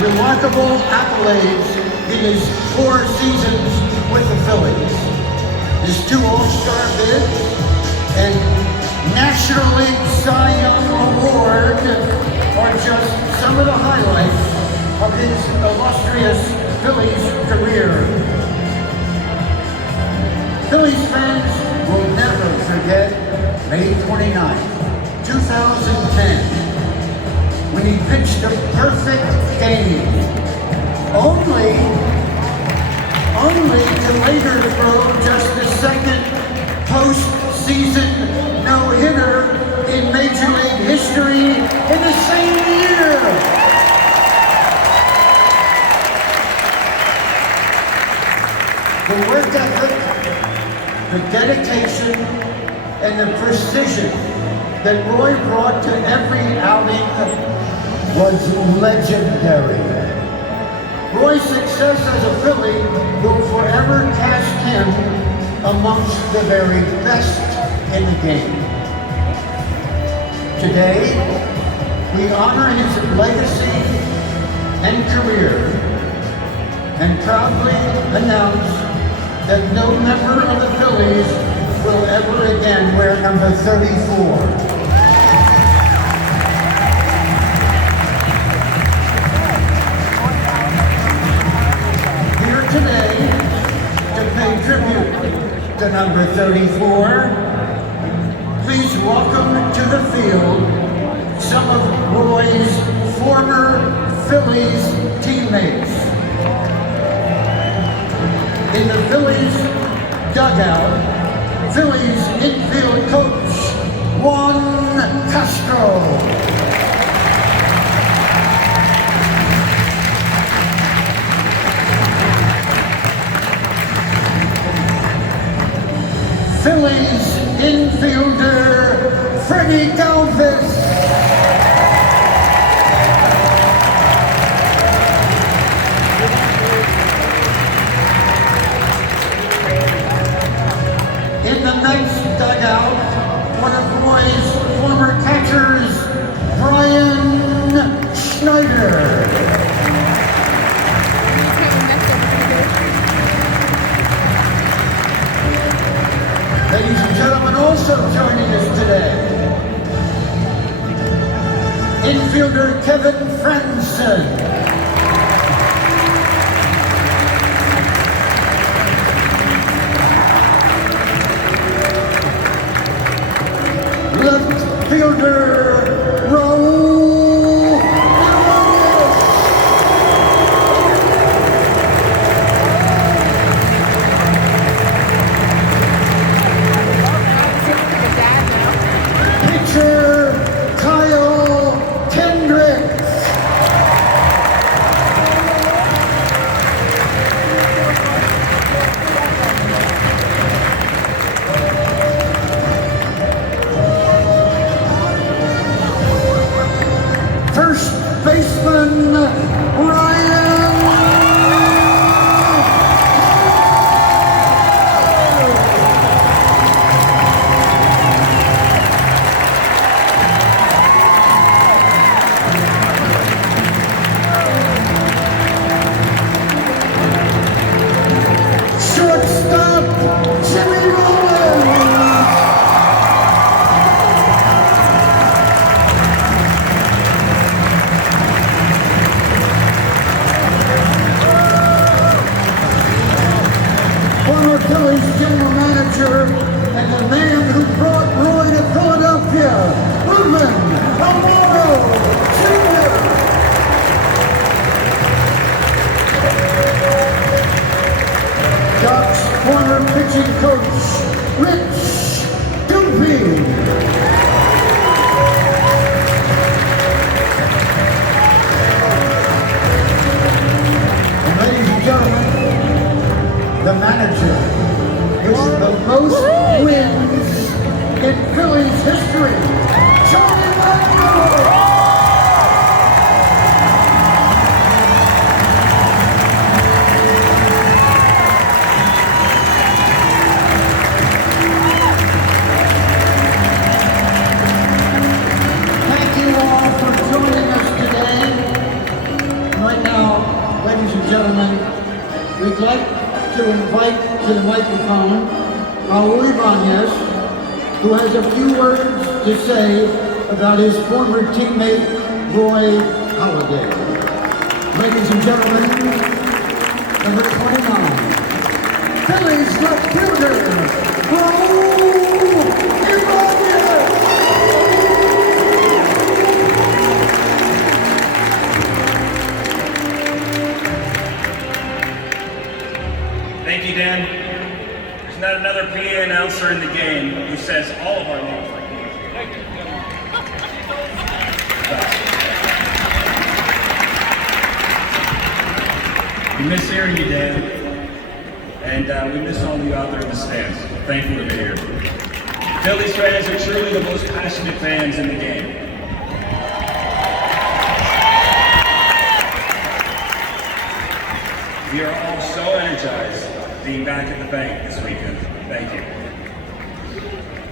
remarkable accolades in his 4 seasons with the Phillies. His 2 All-Star bids and National League Cy Young Award are just some of the highlights of his illustrious Phillies career. Phillies fans will never forget May 29, 2010, when he pitched a perfect game, only to later throw just the second postseason no-hitter in Major League history in the same year. The work ethic, the dedication, and the precision that Roy brought to every outing was legendary. Roy's success as a Philly will forever cast him amongst the very best in the game. Today, we honor his legacy and career and proudly announce that no member of the Phillies will ever again wear number 34. Today, to pay tribute to number 34, please welcome to the field some of Roy's former Phillies teammates. In the Phillies dugout, Phillies infield coach Juan Castro. Phillies infielder Freddie Galvis. In the Knights dugout, one of Roy's former catchers, Brian Schneider. Ladies and gentlemen, also joining us today, infielder Kevin Franson. Left fielder Raul Ibanez. First baseman Ryan. Shortstop Jimmy Rollins. Former Phillies general manager and the man who brought Roy to Philadelphia, Ruben Jr. Doc's former pitching coach, Rich Dubee. And ladies and gentlemen, the manager with the most wins in Phillies history, Charlie Manuel. right now, ladies and gentlemen, we'd like to invite to the microphone Raul Ibanez, who has a few words to say about his former teammate, Roy Halladay. Ladies and gentlemen, number 29, Phillies left fielder, Raul Ibanez! Thank you, Dan. There's not another PA announcer in the game who says all of our names like these. We miss hearing you, Dan. And we miss all the out there in the stands. Thankful to be here. Phillies fans are truly the most passionate fans in the game. We are all so energized being back at the bank this weekend. Thank you.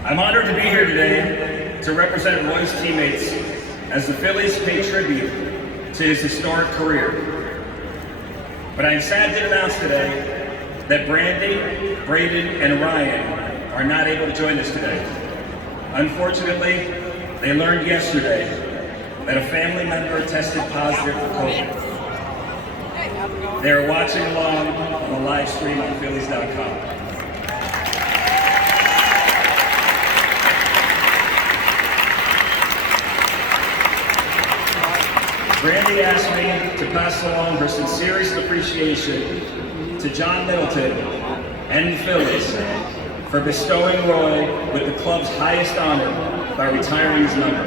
I'm honored to be here today to represent Roy's teammates as the Phillies pay tribute to his historic career. But I am sad to announce today that Brandy, Braden, and Ryan are not able to join us today. Unfortunately, they learned yesterday that a family member tested positive for COVID. They are watching along on the live stream on Phillies.com. Brandy asked me to pass along her sincerest appreciation to John Middleton and the Phillies for bestowing Roy with the club's highest honor by retiring his number.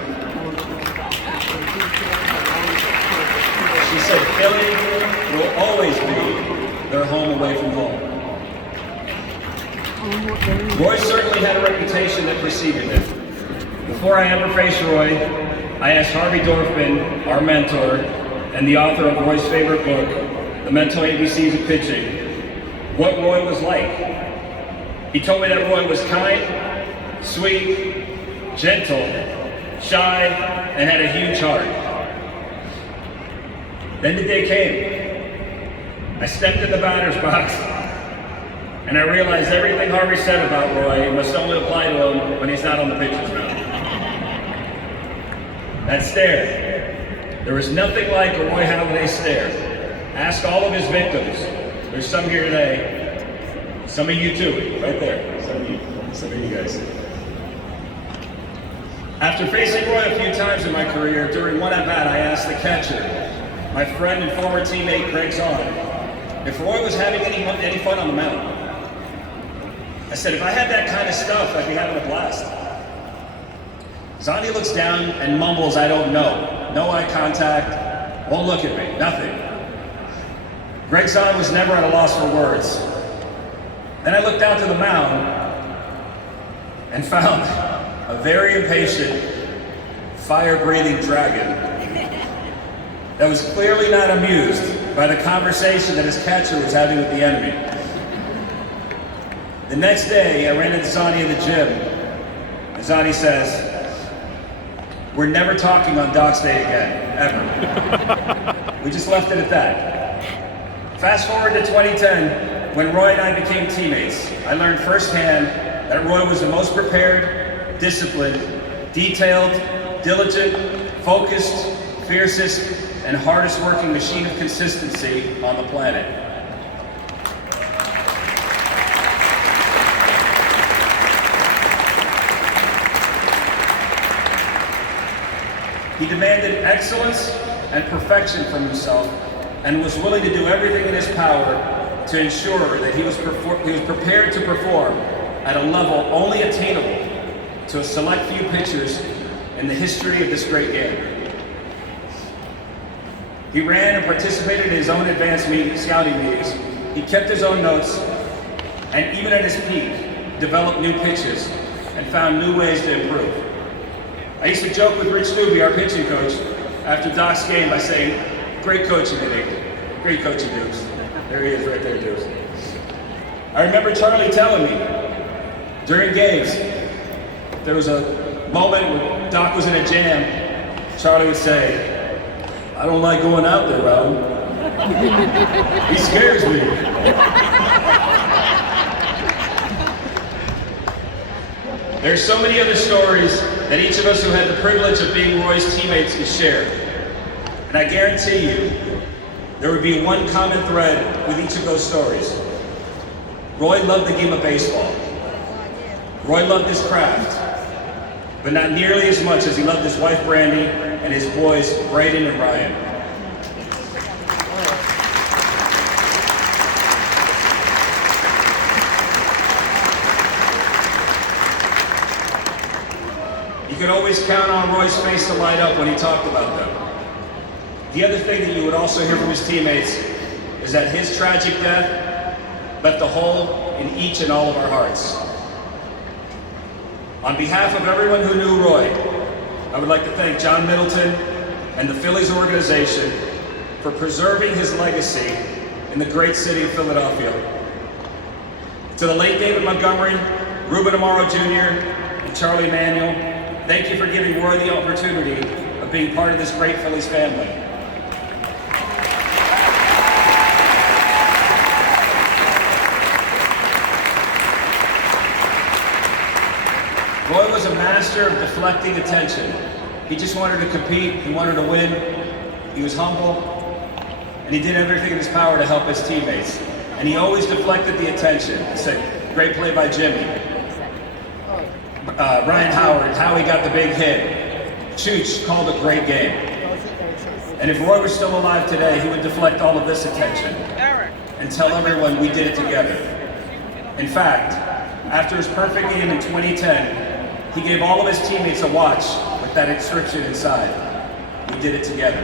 She said Philly will always be their home away from home. Roy certainly had a reputation that preceded him. Before I ever faced Roy, I asked Harvey Dorfman, our mentor, and the author of Roy's favorite book, The Mental ABCs of Pitching, what Roy was like. He told me that Roy was kind, sweet, gentle, shy, and had a huge heart. Then the day came. I stepped in the batter's box, and I realized everything Harvey said about Roy must only apply to him when he's not on the pitcher's mound. That stare. There was nothing like a Roy Halladay stare. Ask all of his victims. There's some here today. Some of you too, right there. Some of you guys. After facing Roy a few times in my career, during one at-bat, I asked the catcher, my friend and former teammate Greg Zahn, if Roy was having any fun on the mound. I said, if I had that kind of stuff, I'd be having a blast. Zahn looks down and mumbles, I don't know. No eye contact, won't look at me, nothing. Greg Zahn was never at a loss for words. Then I looked out to the mound and found a very impatient, fire-breathing dragon that was clearly not amused by the conversation that his catcher was having with the enemy. The next day, I ran into Zahn in the gym, and Zahn says, we're never talking on Doc's Day again, ever. We just left it at that. Fast forward to 2010, when Roy and I became teammates, I learned firsthand that Roy was the most prepared, disciplined, detailed, diligent, focused, fiercest, and hardest working machine of consistency on the planet. He demanded excellence and perfection from himself and was willing to do everything in his power to ensure that he was prepared to perform at a level only attainable to a select few pitchers in the history of this great game. He ran and participated in his own advanced scouting meetings. He kept his own notes, and even at his peak, developed new pitches and found new ways to improve. I used to joke with Rich Dubee, our pitching coach, after Doc's game by saying, great coaching today. Great coaching, Dubes. There he is right there, Dubes. I remember Charlie telling me, during games, there was a moment when Doc was in a jam, Charlie would say, I don't like going out there, Raul. He scares me. There's so many other stories that each of us who had the privilege of being Roy's teammates could share. And I guarantee you, there would be one common thread with each of those stories. Roy loved the game of baseball. Roy loved his craft, but not nearly as much as he loved his wife Brandy and his boys Braden and Ryan. You could always count on Roy's face to light up when he talked about them. The other thing that you would also hear from his teammates is that his tragic death left a hole in each and all of our hearts. On behalf of everyone who knew Roy, I would like to thank John Middleton and the Phillies organization for preserving his legacy in the great city of Philadelphia. To the late David Montgomery, Ruben Amaro Jr., and Charlie Manuel, thank you for giving Roy the opportunity of being part of this great Phillies family. Roy was a master of deflecting attention. He just wanted to compete, he wanted to win, he was humble, and he did everything in his power to help his teammates. And he always deflected the attention. It's a great play by Jimmy. Ryan Howard, how he got the big hit. Chooch called a great game. And if Roy were still alive today, he would deflect all of this attention and tell everyone we did it together. In fact, after his perfect game in 2010, he gave all of his teammates a watch with that inscription inside. We did it together.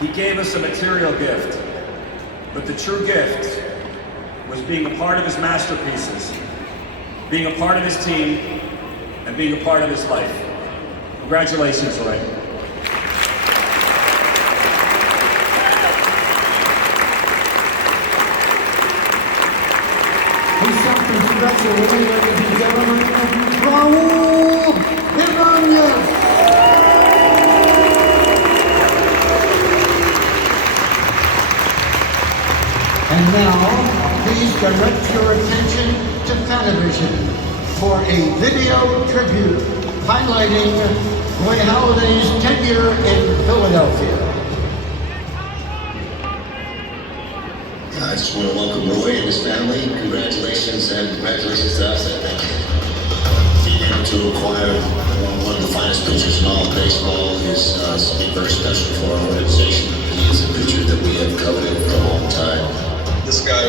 He gave us a material gift, but the true gift was being a part of his masterpieces, being a part of his team, and being a part of his life. Congratulations, Roy. Please self-introduction, ladies and gentlemen, Raul Ibanez. And now, please direct your attention to television for a video tribute highlighting Roy Halladay's tenure in Philadelphia. I just want to welcome Roy and his family. Congratulations to us. I think being able to acquire one of the finest pitchers in all of baseball is something very special for our organization. He is a pitcher that we have coveted for a long time. This guy,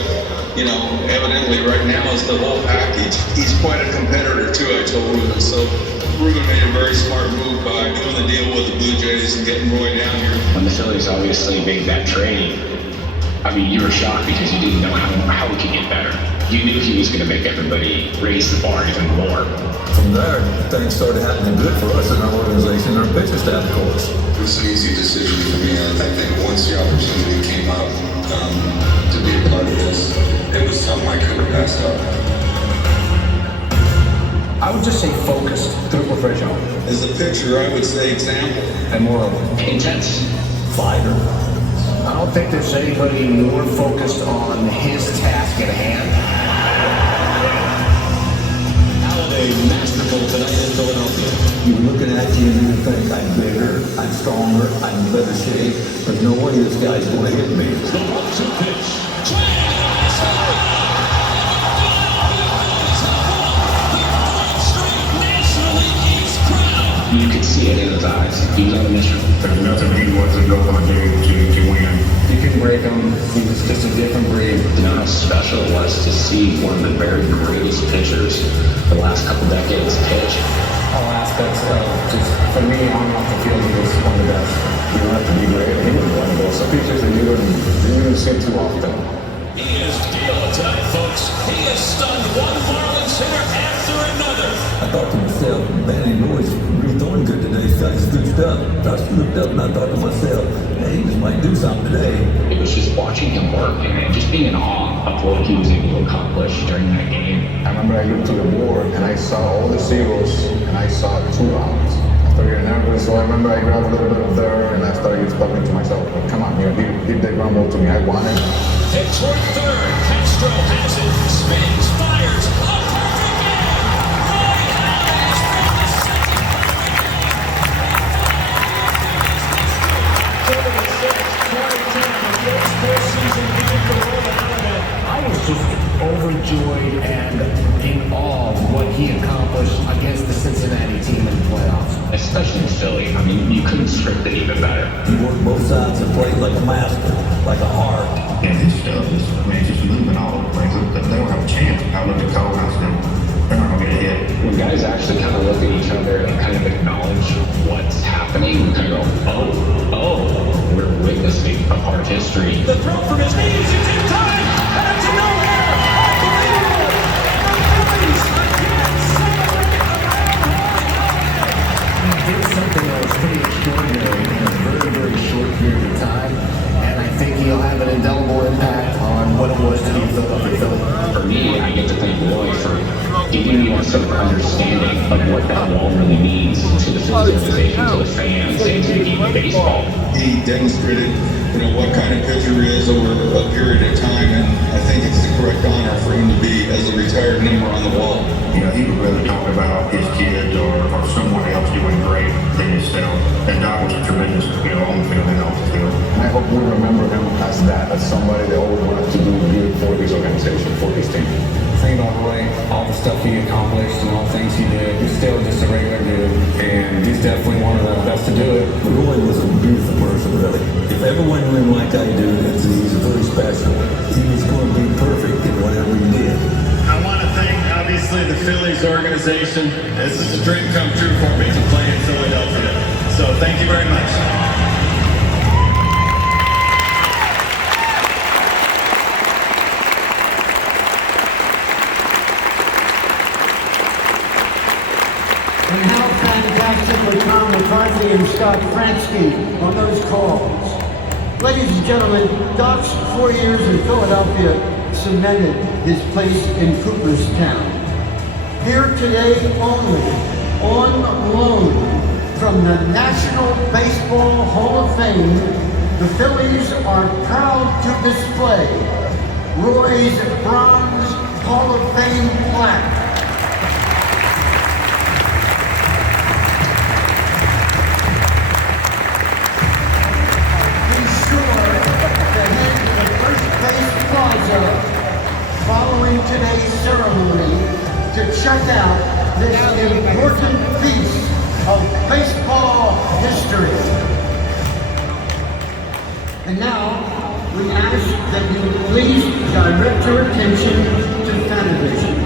evidently right now is the whole package. He's quite a competitor too, I told Ruben. So Ruben made a very smart move by doing the deal with the Blue Jays and getting Roy down here. When the Phillies obviously made that trade, you were shocked because you didn't know how it could get better. You knew he was going to make everybody raise the bar even more. From there, things started happening good for us in our organization and our pitcher staff, of course. It was an easy decision for me. I think once the opportunity came up to be a part of this, it was something I couldn't pass up. I would just say focused, through professional. As a pitcher, I would say example. And more Intense. Fighter. I don't think there's anybody more focused on his task at hand. Halladay, masterful tonight in Philadelphia. You're looking at you and you think, I'm bigger, I'm stronger, I'm in better shape. There's no way this guy's going to hit me. The 1-2 pitch. You could see it in his eyes. He was on a mission. There's nothing he wasn't going to do to win. You couldn't break him. He was just a different breed. You know how special it was to see one of the very greatest pitchers the last couple decades pitch. All aspects of just, for me, on and off the field, he was one of the best. You don't have to be great. He was one of those. Some pitchers that you wouldn't see too often. He is dealing tonight, folks. He has stunned one Marlins hitter after another. I thought to myself, man, he Roy's really throwing good today. He's got his good stuff. I looked up and I thought to myself, hey, he just might do something today. It was just watching him work and just being in awe of what he was able to accomplish during that game. I remember I looked to the board and I saw all the zeros and I saw 2 outs. I started getting nervous, so I remember I grabbed a little bit of dirt and I started talking to myself, come on, give that ground ball to me, I want it. Hit toward third. Castro has it. Spins, fires. A perfect game. Roy Halladay is for the second. 2010, the first postseason game for Roy Halladay. I was just overjoyed and in awe of what he accomplished against the Cincinnati team in the playoffs. Especially in Philly. I mean, you couldn't script it even better. He worked both sides and played like a master, like a heart. And his stuff is, I mean, just moving all over the place. They don't have a chance. I look at Cole and I said, they're not going to get a hit. When guys actually kind of look at each other and kind of acknowledge what's happening, we kind of go, oh, we're witnessing a part of history. The throw from his knees. It's in time. And it's a no-hitter. Unbelievable. The Phillies again celebrate around Roy Halladay. He did something that was pretty extraordinary in a very, very short period of time. And I think he'll have an indelible impact on what it was to be a Philadelphia Philly. For me, I get to thank Roy for giving me that sort of understanding of what that wall really means to the Phillies organization, to the fans, and to the game of baseball. He demonstrated, what kind of pitcher he is over a period of time, and I think it's the correct honor for him to be as a retired number on the wall. He would rather talk about his kids or someone else doing great than himself. And that was tremendous, on the field and off the field. And I hope we remember him as that, as somebody that always wanted to do good for this organization, for this team. Think about Roy, all the stuff he accomplished and all the things he did. He's still just a regular dude, and he's definitely one of the best to do it. Roy was a beautiful person, really. If everyone knew him like I do, he's very special. He was going to be perfect in whatever he did. I want to thank, obviously, the Phillies organization. This is a dream come true for me to play in Philadelphia. So thank you very much. And how fantastic were Tom McCarthy and Scott Fransky on those calls. Ladies and gentlemen, Doc's 4 years in Philadelphia cemented his place in Cooperstown. Here today only, on loan from the National Baseball Hall of Fame, the Phillies are proud to display Roy's bronze Hall of Fame plaque. Following today's ceremony to check out this important piece of baseball history. And now, we ask that you please direct your attention to Fanavision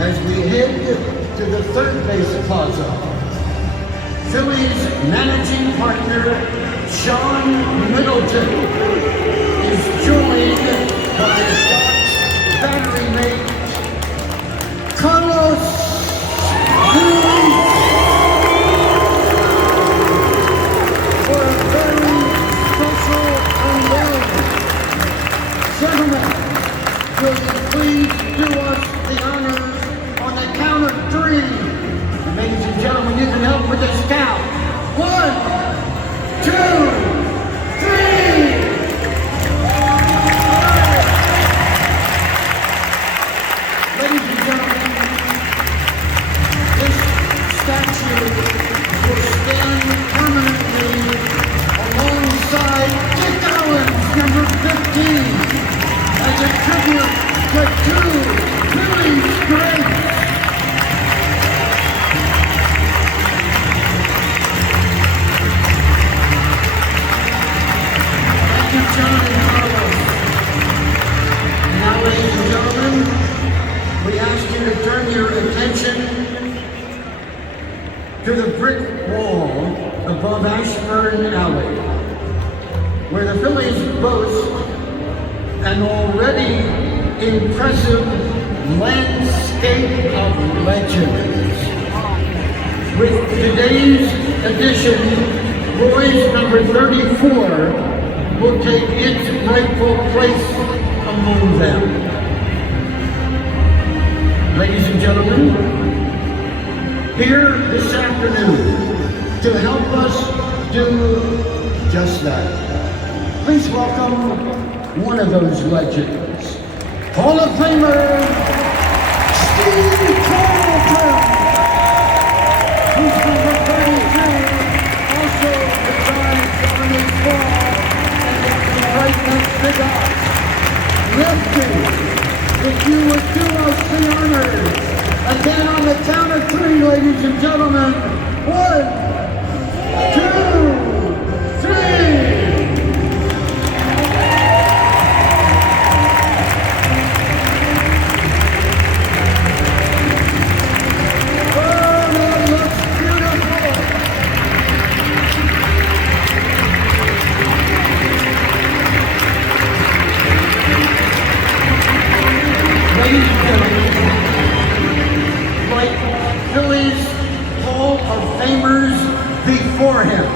as we head to the third base plaza. Phillies managing partner Sean Middleton is joined by Doc's battery mate, Carlos Ruiz, for a very special announcement. Gentlemen, will you please do us the honors on the count of 3? And ladies and gentlemen, you can help with this count. 1, 2, 3. Ladies and gentlemen, this statue will stand permanently alongside Dick Owens, number 15, as a tribute to 2 Phillies greats. Thank you, John and Carlos. Now, ladies and gentlemen, we ask you to turn your attention to the brick wall above Ashburn Alley, where the Phillies boast an already impressive landscape of legends. With today's edition, Roy's number 34 will take its rightful place among them. ladies and gentlemen, here this afternoon to help us do just that. Please welcome one of those legends, Hall of Famer, Steve Carlton, who's number 33, also resides on his wall and has the greatness big odds. Lefty, if you would do us the honors. Again on the count of 3, ladies and gentlemen. 1, 2, 3. Like Phillies Hall of Famers before him.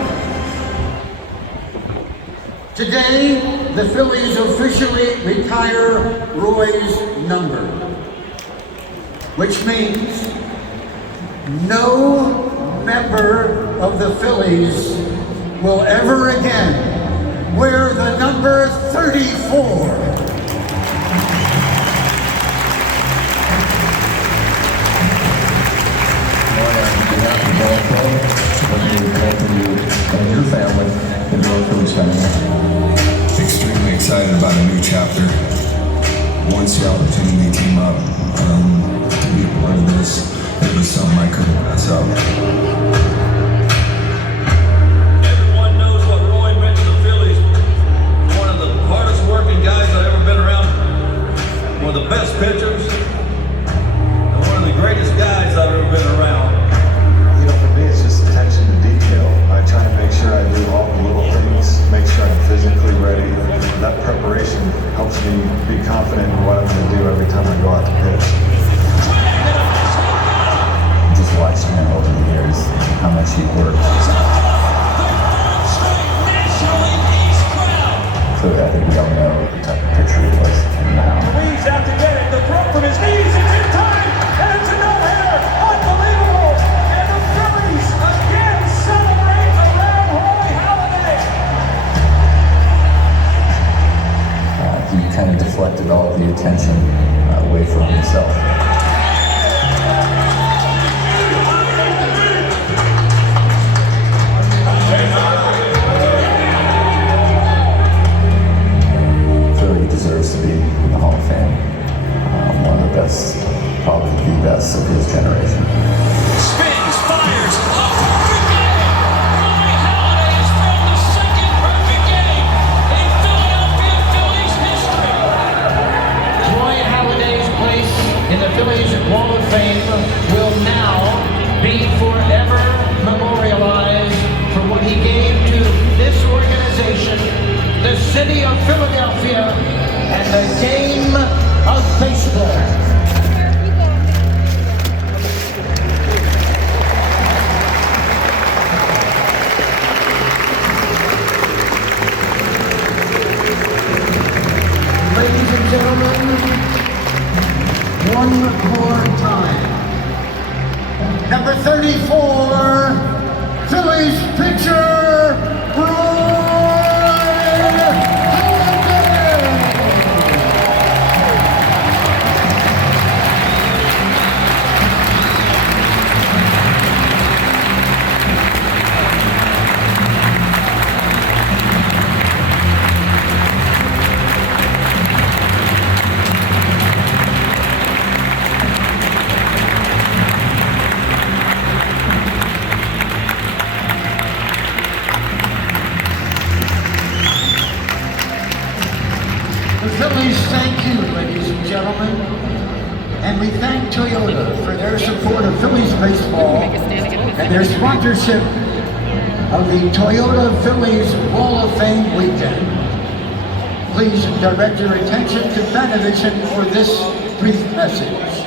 Today, the Phillies officially retire Roy's number, which means no member of the Phillies will ever again wear the number 34. And your family, and your Phillies family. Extremely excited about a new chapter. Once the opportunity came up to be a part of this, it was something I couldn't pass up. Everyone knows what Roy meant to the Phillies. One of the hardest working guys I've ever been around. One of the best pitchers. And one of the greatest guys I've ever been around. You know, for me, it's just attention to detail. I try to make sure I do all the little things, make sure I'm physically ready. That preparation helps me be confident in what I'm going to do every time I go out to pitch. Just watching him over the years, how much he worked. So I think we all know the type of pitcher he was now. Ruiz out to get it. The throw from his knees. It's in time. And it's a no-hitter. Unbelievable. And the Phillies again celebrate around Roy Halladay. He kind of deflected all the attention away from himself. Philly deserves to be in the Hall of Fame. One of the best, probably the best of his generation. Spins, fires, a perfect game. Roy Halladay has thrown the second perfect game in Philadelphia Phillies history. Roy Halladay's place in the Phillies Wall of Fame will now be forever memorialized for what he gave to this organization, the city of Philadelphia, and the game of baseball. Ladies and gentlemen, one more time. Number 34, Phillies pitcher, Roy Halladay. The Phillies thank you, ladies and gentlemen, and we thank Toyota for their support of Phillies baseball and their sponsorship of the Toyota Phillies Wall of Fame weekend. Please direct your attention to Panavision for this brief message.